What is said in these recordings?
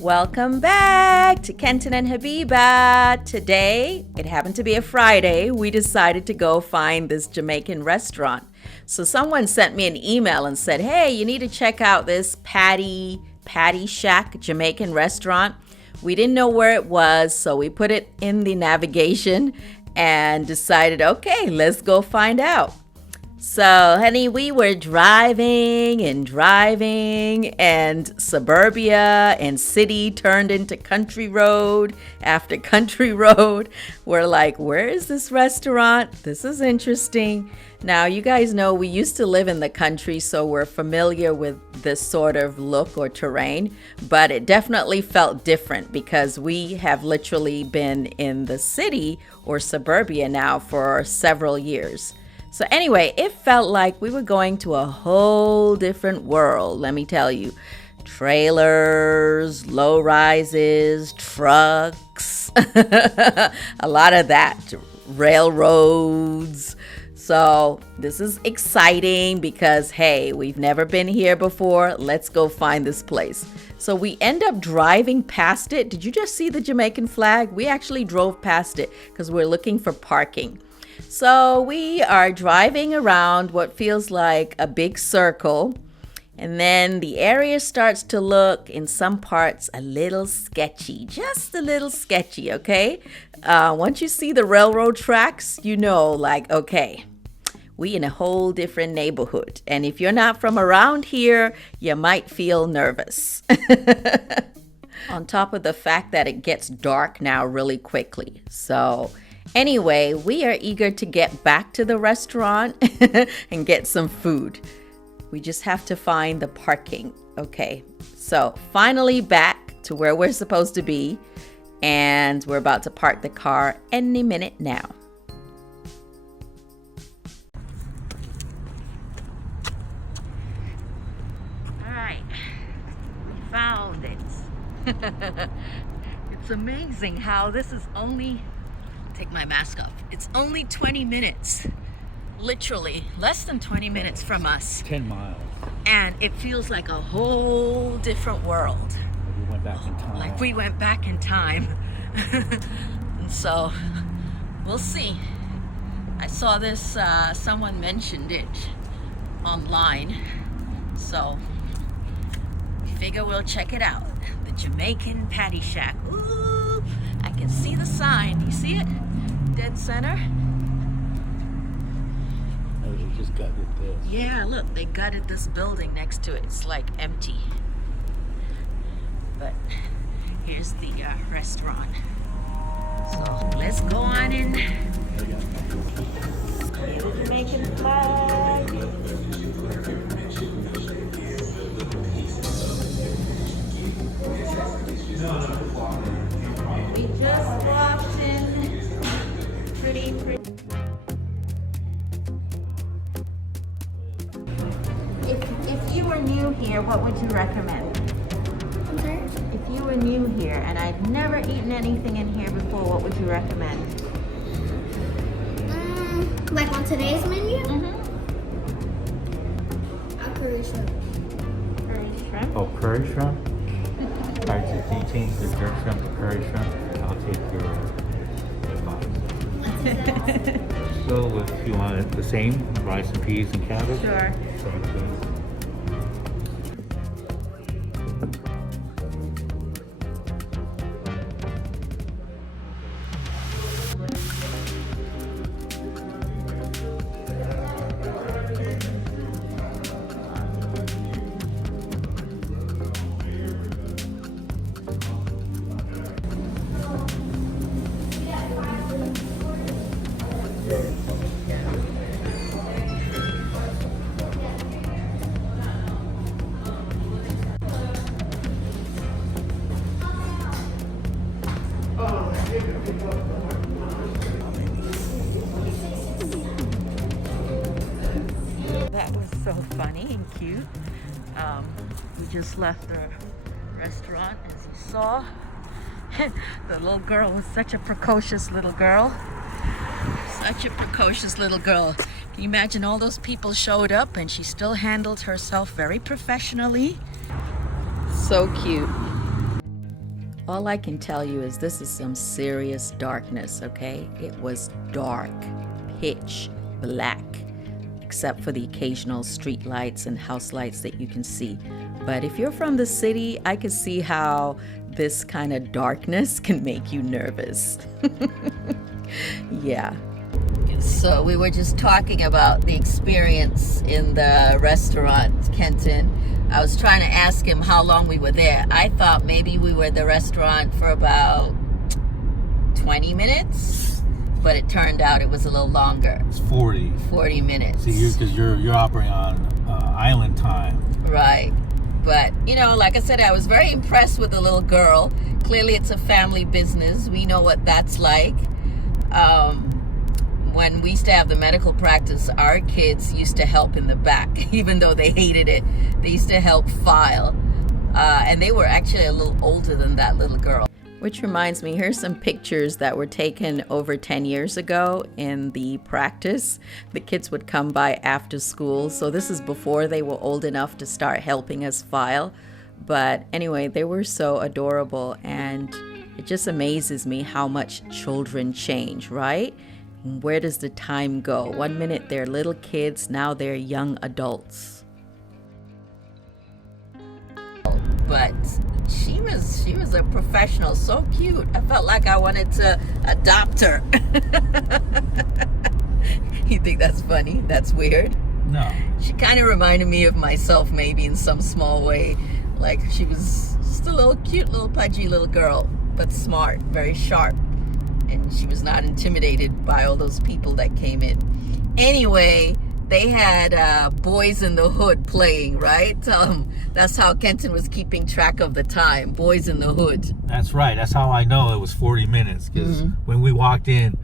Welcome back to Kenton and Habiba. Today, it happened to be a Friday, we decided to go find this Jamaican restaurant. So someone sent me an email and said, hey, you need to check out this Patty Shack Jamaican restaurant. We didn't know where it was, so we put it in the navigation and decided, okay, let's go find out. So, honey, we were driving and suburbia and city turned into country road after country road. We're like, where is this restaurant? This is interesting. Now, you guys know we used to live in the country, so we're familiar with this sort of look or terrain, but it definitely felt different because we have literally been in the city or suburbia now for several years. So anyway, it felt like we were going to a whole different world, let me tell you. Trailers, low rises, trucks, a lot of that, railroads. So this is exciting because, hey, we've never been here before. Let's go find this place. So we end up driving past it. Did you just see the Jamaican flag? We actually drove past it because we're looking for parking. So we are driving around what feels like a big circle, and then the area starts to look in some parts a little sketchy, just a little sketchy, okay? Once you see the railroad tracks, you know, like, okay, we in a whole different neighborhood. And if you're not from around here, you might feel nervous. On top of the fact that it gets dark now really quickly. So anyway, we are eager to get back to the restaurant and get some food. We just have to find the parking. Okay, so finally back to where we're supposed to be, and we're about to park the car any minute now. All right, we found it. It's amazing how this is only, take my mask off. It's only 20 minutes, literally less than 20 minutes from us. 10 miles. And it feels like a whole different world. We went back in time. Like we went back in time. And so we'll see. I saw this, someone mentioned it online. So figure we'll check it out. The Jamaican Patty Shack. Ooh, I can see the sign. You see it? Dead center. Oh, they just gutted this. Yeah, look, they gutted this building next to it. It's like empty. But here's the restaurant. So let's go on in. Here's the Jamaican flag. We just walked in. Pretty. If you were new here, what would you recommend? I'm sorry? If you were new here and I'd never eaten anything in here before, what would you recommend? Like on today's menu? Mm-hmm. A curry shrimp. Curry shrimp. Oh, curry shrimp? Alright, so can you change the jerk shrimp to curry shrimp? I'll take your advice. So if you want it the same, rice and peas and cabbage? Sure. Same thing. That was so funny and cute. We just left the restaurant, as you saw. The little girl was such a precocious little girl. Such a precocious little girl. Can you imagine all those people showed up and she still handled herself very professionally? So cute. All I can tell you is this is some serious darkness, okay? It was dark, pitch black, except for the occasional street lights and house lights that you can see. But if you're from the city, I could see how this kind of darkness can make you nervous. Yeah. So we were just talking about the experience in the restaurant, Kenton. I was trying to ask him how long we were there. I thought maybe we were at the restaurant for about 20 minutes, but it turned out it was a little longer. It's 40. 40 minutes. See, because you're operating on island time. Right. But, you know, like I said, I was very impressed with the little girl. Clearly it's a family business. We know what that's like. When we used to have the medical practice, our kids used to help in the back, even though they hated it. They used to help file. And they were actually a little older than that little girl. Which reminds me, here's some pictures that were taken over 10 years ago in the practice. The kids would come by after school. So this is before they were old enough to start helping us file. But anyway, they were so adorable. And it just amazes me how much children change, right? Where does the time go? 1 minute they're little kids, now they're young adults. But she was a professional, so cute. I felt like I wanted to adopt her. You think that's funny? That's weird? No. She kind of reminded me of myself, maybe in some small way. Like she was just a little cute, little pudgy little girl, but smart, very sharp. And she was not intimidated by all those people that came in. Anyway, they had Boys in the Hood playing, right? That's how Kenton was keeping track of the time. Boys in the Hood. That's right. That's how I know it was 40 minutes. Because when we walked in,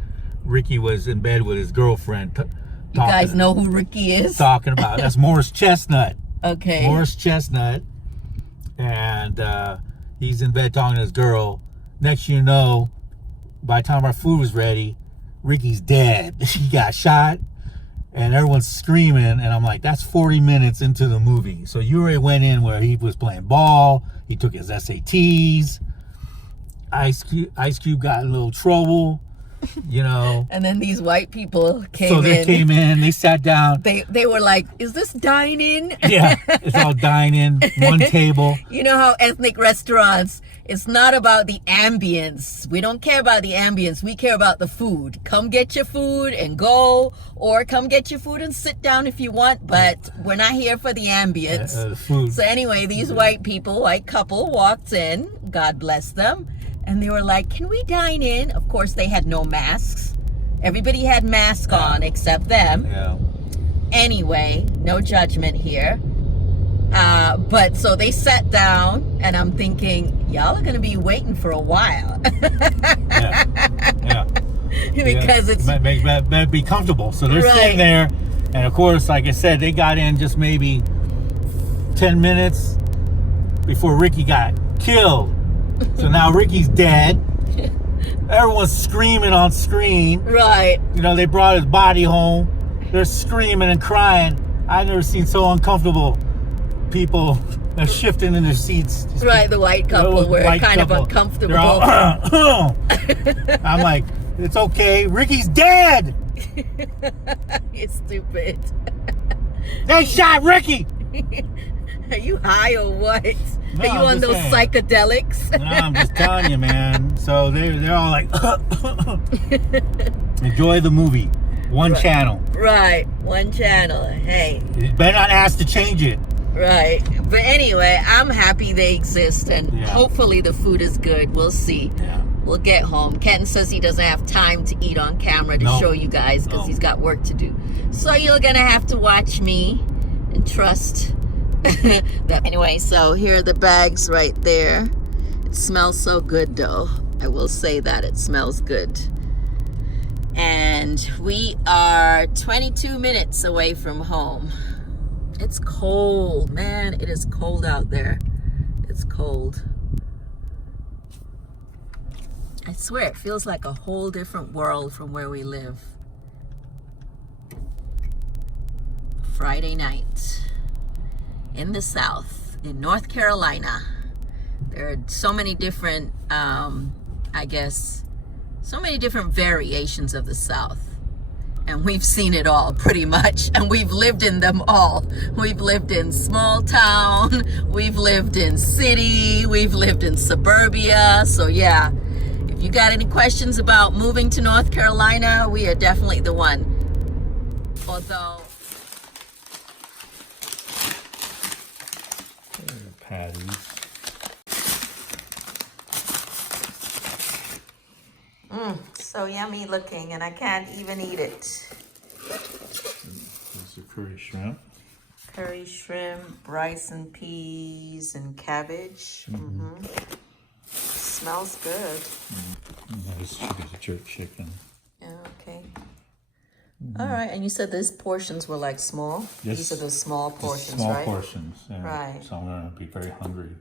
Ricky was in bed with his girlfriend. You guys know who Ricky is? Talking about. That's Morris Chestnut. Okay. Morris Chestnut. And he's in bed talking to his girl. Next you know, by the time our food was ready, Ricky's dead. He got shot and everyone's screaming, and I'm like, that's 40 minutes into the movie. So you already went in where he was playing ball, he took his SATs, Ice Cube got in a little trouble, you know. And then these white people came in. So they came in, they sat down. They were like, is this dine-in? Yeah, it's all dine-in, one table. You know how ethnic restaurants, it's not about the ambience. We don't care about the ambience. We care about the food. Come get your food and go, or come get your food and sit down if you want, but we're not here for the ambience. The food. So anyway, these white couple walked in, God bless them, and they were like, can we dine in? Of course, they had no masks. Everybody had masks on except them. Yeah. Anyway, no judgment here. But so they sat down, and I'm thinking, y'all are going to be waiting for a while. Yeah. Because it's... Better be comfortable. So they're Right. sitting there, and of course, like I said, they got in just maybe 10 minutes before Ricky got killed. So now Ricky's dead. Everyone's screaming on screen. Right. You know, they brought his body home. They're screaming and crying. I've never seen so uncomfortable people. They're shifting in their seats. Right, the white couple were kind of uncomfortable. They're all, I'm like, it's okay. Ricky's dead. You're stupid. They shot Ricky. Are you high or what? No, Are you I'm on just those saying. psychedelics? No, I'm just telling you, man. So they're all like, enjoy the movie. One channel. Right, one channel. Hey. You better not ask to change it. Right. But anyway, I'm happy they exist, and hopefully the food is good. We'll see. Yeah. We'll get home. Kenton says he doesn't have time to eat on camera to show you guys because he's got work to do. So you're going to have to watch me and trust that. Anyway, so here are the bags right there. It smells so good, though. I will say that it smells good. And we are 22 minutes away from home. It's cold, man. It is cold out there. It's cold. I swear, it feels like a whole different world from where we live. Friday night in the South, in North Carolina. There are so many different, I guess, so many different variations of the South. And we've seen it all pretty much. And we've lived in them all. We've lived in small town. We've lived in city. We've lived in suburbia. So yeah, if you got any questions about moving to North Carolina, we are definitely the one. Although... Patties. So yummy looking, and I can't even eat it. There's the curry shrimp. Curry shrimp, rice and peas, and cabbage. Smells good. This should be the jerk chicken. Yeah, okay. All right, and you said these portions were like small? Yes. These are the small portions, Small right? portions. Yeah. Right. So I'm going to be very hungry.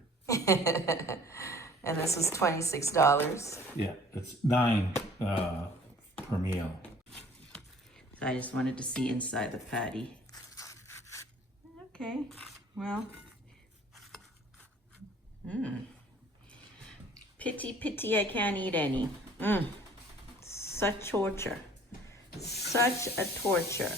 And this was $26. Yeah, it's $9 per meal. I just wanted to see inside the patty. Okay, well. Pity, I can't eat any. Such torture. Such a torture.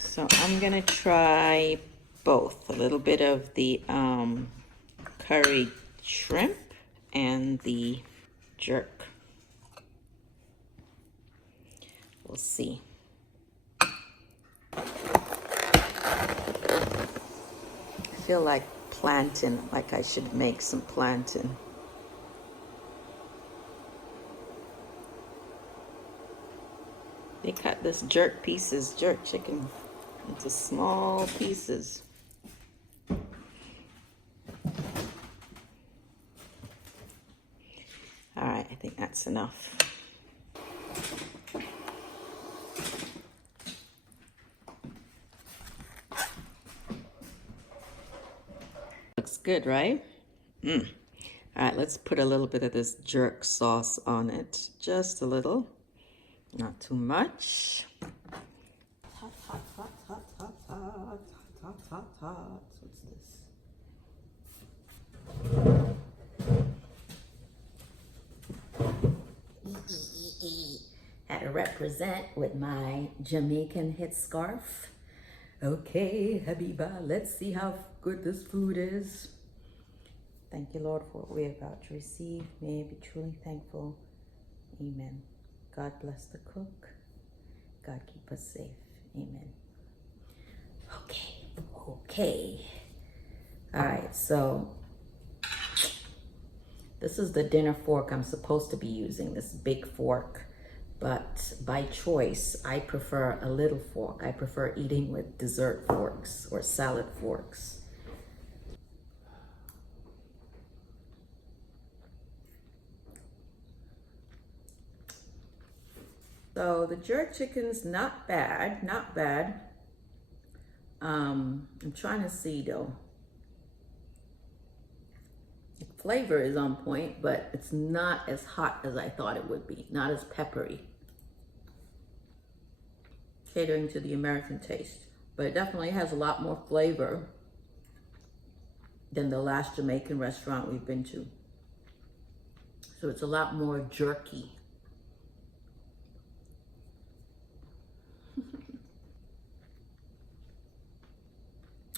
So I'm gonna try both. A little bit of the curry shrimp and the jerk. We'll see. I feel like plantain, like I should make some plantain. They cut this jerk chicken into small pieces. All right, I think that's enough. Looks good, right? All right, let's put a little bit of this jerk sauce on it. Just a little, not too much. Hot, hot, hot, hot, hot, hot, hot, hot, hot. What's this? Had to represent with my Jamaican headscarf. Okay, Habiba, let's see how good this food is. Thank you, Lord, for what we're about to receive. May I be truly thankful. Amen. God bless the cook. God keep us safe. Amen. Okay. All right, so this is the dinner fork I'm supposed to be using, this big fork. But by choice, I prefer a little fork. I prefer eating with dessert forks or salad forks. So the jerk chicken's not bad, not bad. I'm trying to see though. The flavor is on point, but it's not as hot as I thought it would be, not as peppery. Catering to the American taste, but it definitely has a lot more flavor than the last Jamaican restaurant we've been to. So it's a lot more jerky.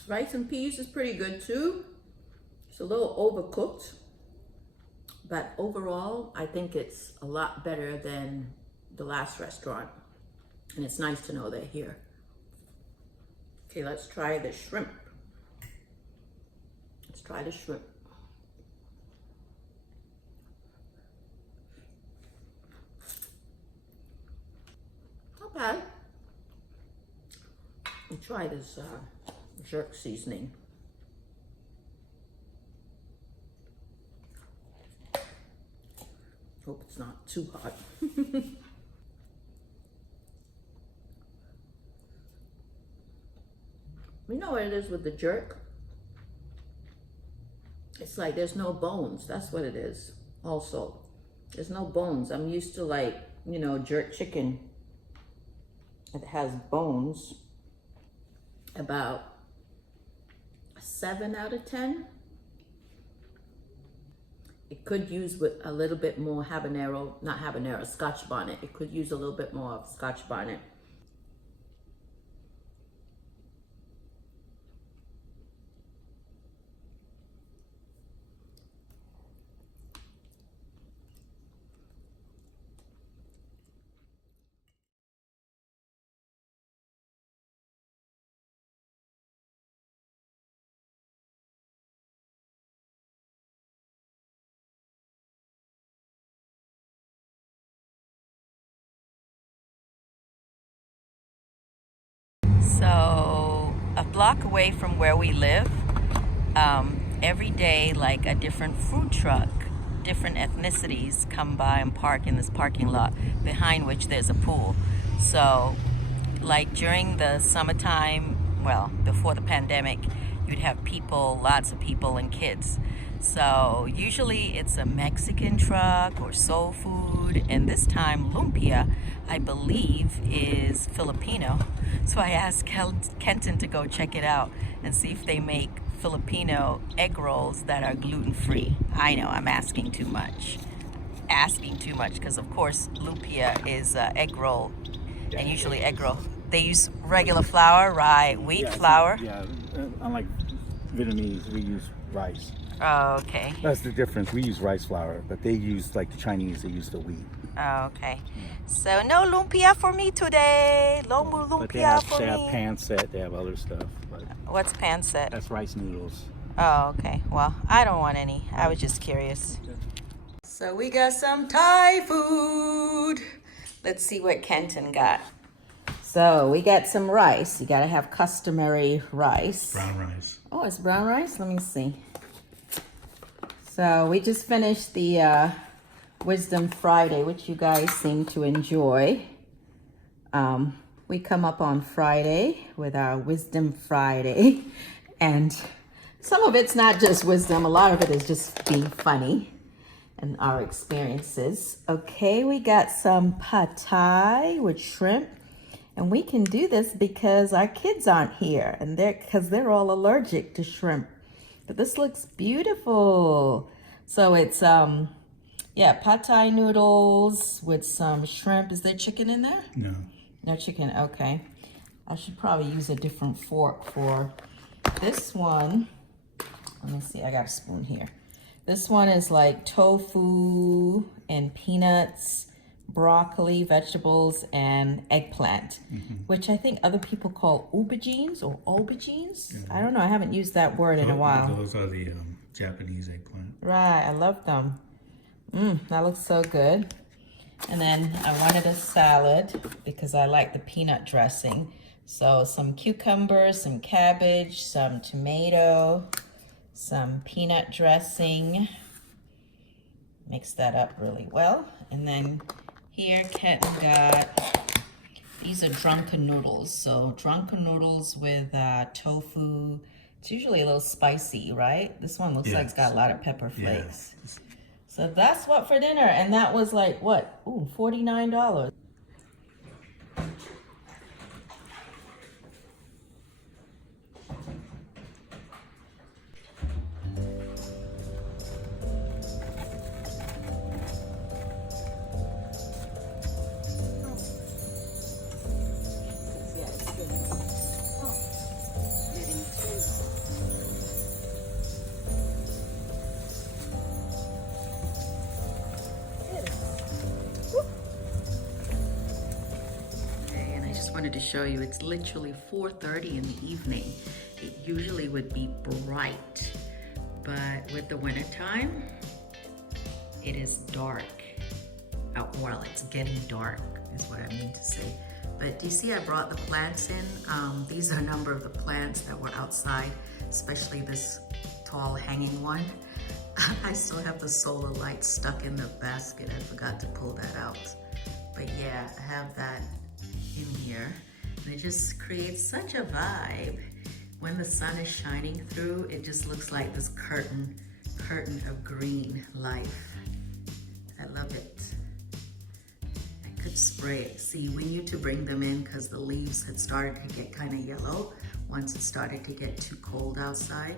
Rice and peas is pretty good too. It's a little overcooked, but overall, I think it's a lot better than the last restaurant. And it's nice to know they're here. Okay, let's try the shrimp. Let's try the shrimp. Not bad. Let's try this jerk seasoning. Hope it's not too hot. You know what it is with the jerk? It's like there's no bones. That's what it is also. There's no bones. I'm used to, like, you know, jerk chicken. It has bones. About 7 out of 10. It could use with a little bit more habanero, not habanero, Scotch bonnet. It could use a little bit more of Scotch bonnet. So a block away from where we live, every day like a different food truck, different ethnicities come by and park in this parking lot behind which there's a pool. So like during the summertime, well, before the pandemic, you'd have people, lots of people and kids. So usually it's a Mexican truck or soul food, and this time lumpia, I believe, is Filipino. So I asked Kenton to go check it out and see if they make Filipino egg rolls that are gluten-free. I know I'm asking too much. Because of course lumpia is egg roll, and usually egg roll, they use regular flour, rye, wheat flour. Unlike Vietnamese, we use rice. Oh, okay. That's the difference. We use rice flour, but they use, like the Chinese, they use the wheat. Oh, okay. So no lumpia for me today. No lumpia But they have for me. pancit, they have other stuff. But What's pancit? that's rice noodles. Oh, okay. Well, I don't want any. I was just curious. So we got some Thai food. Let's see what Kenton got. So we got some rice. You gotta have customary rice. Brown rice. Oh, it's brown rice? Let me see. So we just finished the Wisdom Friday, which you guys seem to enjoy. We come up on Friday with our Wisdom Friday, and some of it's not just wisdom, a lot of it is just being funny and our experiences. Okay, we got some pad thai with shrimp, and we can do this because our kids aren't here, and they're all allergic to shrimp. But this looks beautiful. So it's pad thai noodles with some shrimp. Is there chicken in there? No. No chicken, okay. I should probably use a different fork for this one. Let me see, I got a spoon here. This one is like tofu and peanuts, broccoli, vegetables, and eggplant, which I think other people call aubergines or aubergines. I don't know, I haven't used that word in a while. Those are the Japanese eggplant. Right, I love them. That looks so good. And then I wanted a salad because I like the peanut dressing. So some cucumbers, some cabbage, some tomato, some peanut dressing. Mix that up really well. And then here Kenton got, these are drunken noodles. So drunken noodles with tofu. It's usually a little spicy, right? This one looks like it's got a lot of pepper flakes. Yeah. So that's what for dinner. And that was like, what? Ooh, $49. Wanted to show you, it's literally 4:30 in the evening. It usually would be bright, but with the winter time, it is dark. Well, it's getting dark is what I mean to say. But do you see I brought the plants in? These are a number of the plants that were outside, especially this tall hanging one. I still have the solar light stuck in the basket. I forgot to pull that out. But yeah, I have that in here, and it just creates such a vibe. When the sun is shining through, it just looks like this curtain of green life. I love it. I could spray it. See, we need to bring them in because the leaves had started to get kind of yellow once it started to get too cold outside.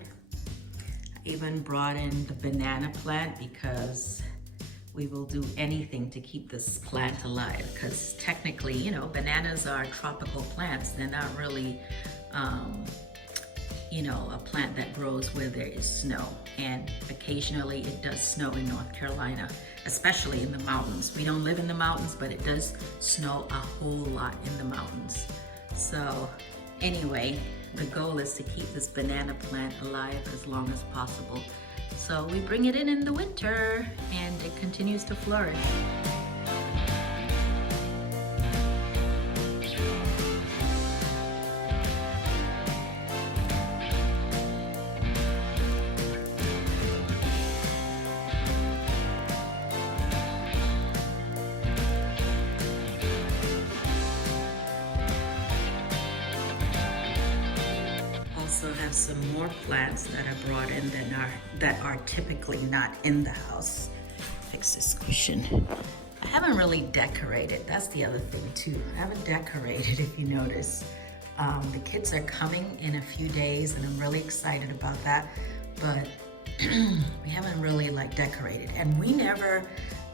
I even brought in the banana plant because we will do anything to keep this plant alive, because technically, you know, bananas are tropical plants. They're not really, you know, a plant that grows where there is snow. And occasionally it does snow in North Carolina, especially in the mountains. We don't live in the mountains, but it does snow a whole lot in the mountains. So anyway, the goal is to keep this banana plant alive as long as possible. So we bring it in the winter and it continues to flourish. Also have some more plants that I brought in that are typically not in the house. Fix this cushion. I haven't really decorated. That's the other thing too. I haven't decorated, if you notice. The kids are coming in a few days and I'm really excited about that, but we haven't really like decorated. And we never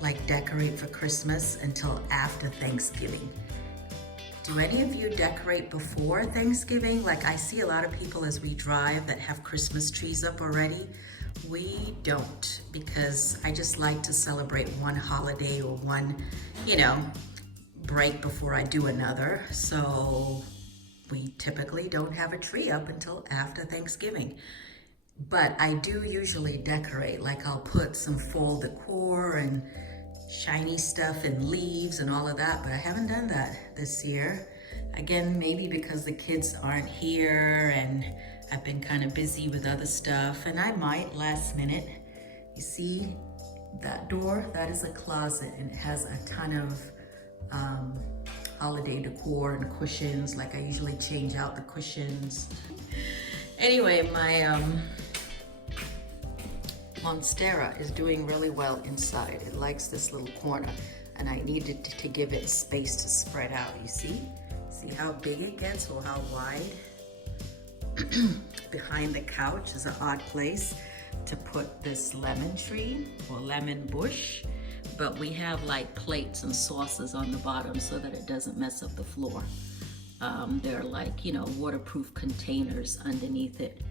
like decorate for Christmas until after Thanksgiving. Do any of you decorate before Thanksgiving? Like I see a lot of people as we drive that have Christmas trees up already. We don't, because I just like to celebrate one holiday or one, you know, break before I do another. So we typically don't have a tree up until after Thanksgiving. But I do usually decorate, like I'll put some fall decor and shiny stuff and leaves and all of that, but I haven't done that this year. Again, maybe because the kids aren't here and I've been kind of busy with other stuff, and I might last minute. You see that door? That is a closet and it has a ton of holiday decor and cushions. Like I usually change out the cushions. Anyway, my Monstera is doing really well inside. It likes this little corner and I needed to give it space to spread out. You see? See how big it gets or how wide? Behind the couch is an odd place to put this lemon tree or lemon bush, but we have like plates and saucers on the bottom so that it doesn't mess up the floor. They're like, you know, waterproof containers underneath it.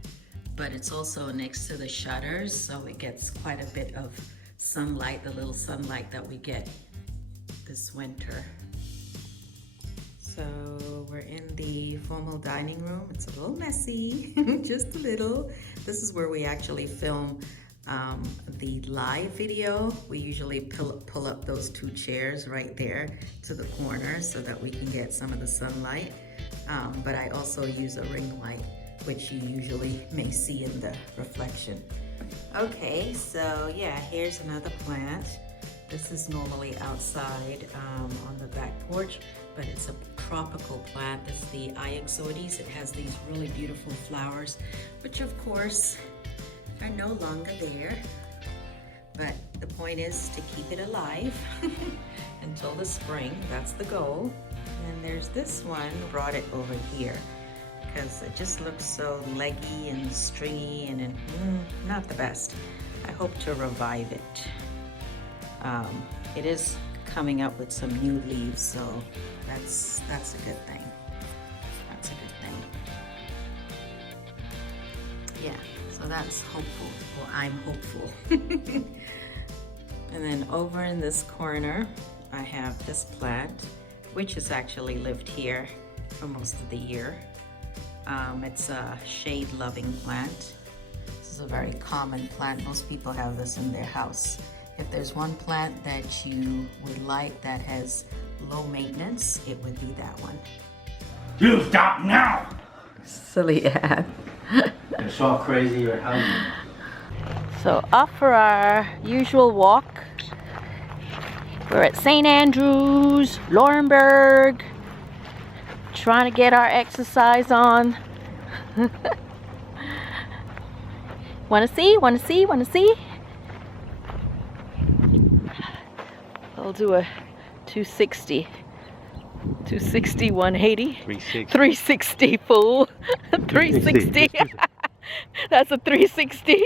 But it's also next to the shutters, so it gets quite a bit of sunlight, the little sunlight that we get this winter. So we're in the formal dining room. It's a little messy, just a little. This is where we actually film the live video. We usually pull up those two chairs right there to the corner so that we can get some of the sunlight. But I also use a ring light, which you usually may see in the reflection. Okay, so yeah, here's another plant. This is normally outside on the back porch, but it's a tropical plant. It's the Ixodes. It has these really beautiful flowers, which of course are no longer there. But the point is to keep it alive until the spring. That's the goal. And there's this one, brought it over here, because it just looks so leggy and stringy and not the best. I hope to revive it. It is coming up with some new leaves, so that's a good thing. That's a good thing. Yeah, so that's hopeful, or I'm hopeful. And then over in this corner, I have this plant, which has actually lived here for most of the year. It's a shade-loving plant. This is a very common plant. Most people have this in their house. If there's one plant that you would like that has low maintenance, it would be that one. You stop now! Silly ad. You're so crazy, you're hungry. So off for our usual walk. We're at St. Andrews, Laurenburg, trying to get our exercise on. Wanna see? Wanna see? Wanna see? I'll do a 260. 260, 180. 360. 360, fool. 360. That's a 360.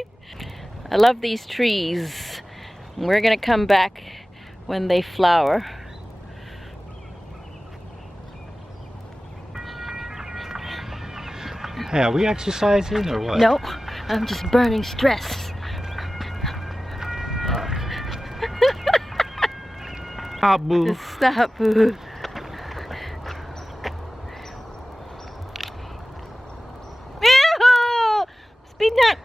I love these trees. We're gonna come back when they flower. Hey, are we exercising or what? No, I'm just burning stress. Ah, boo. Stop, boo. Speed up.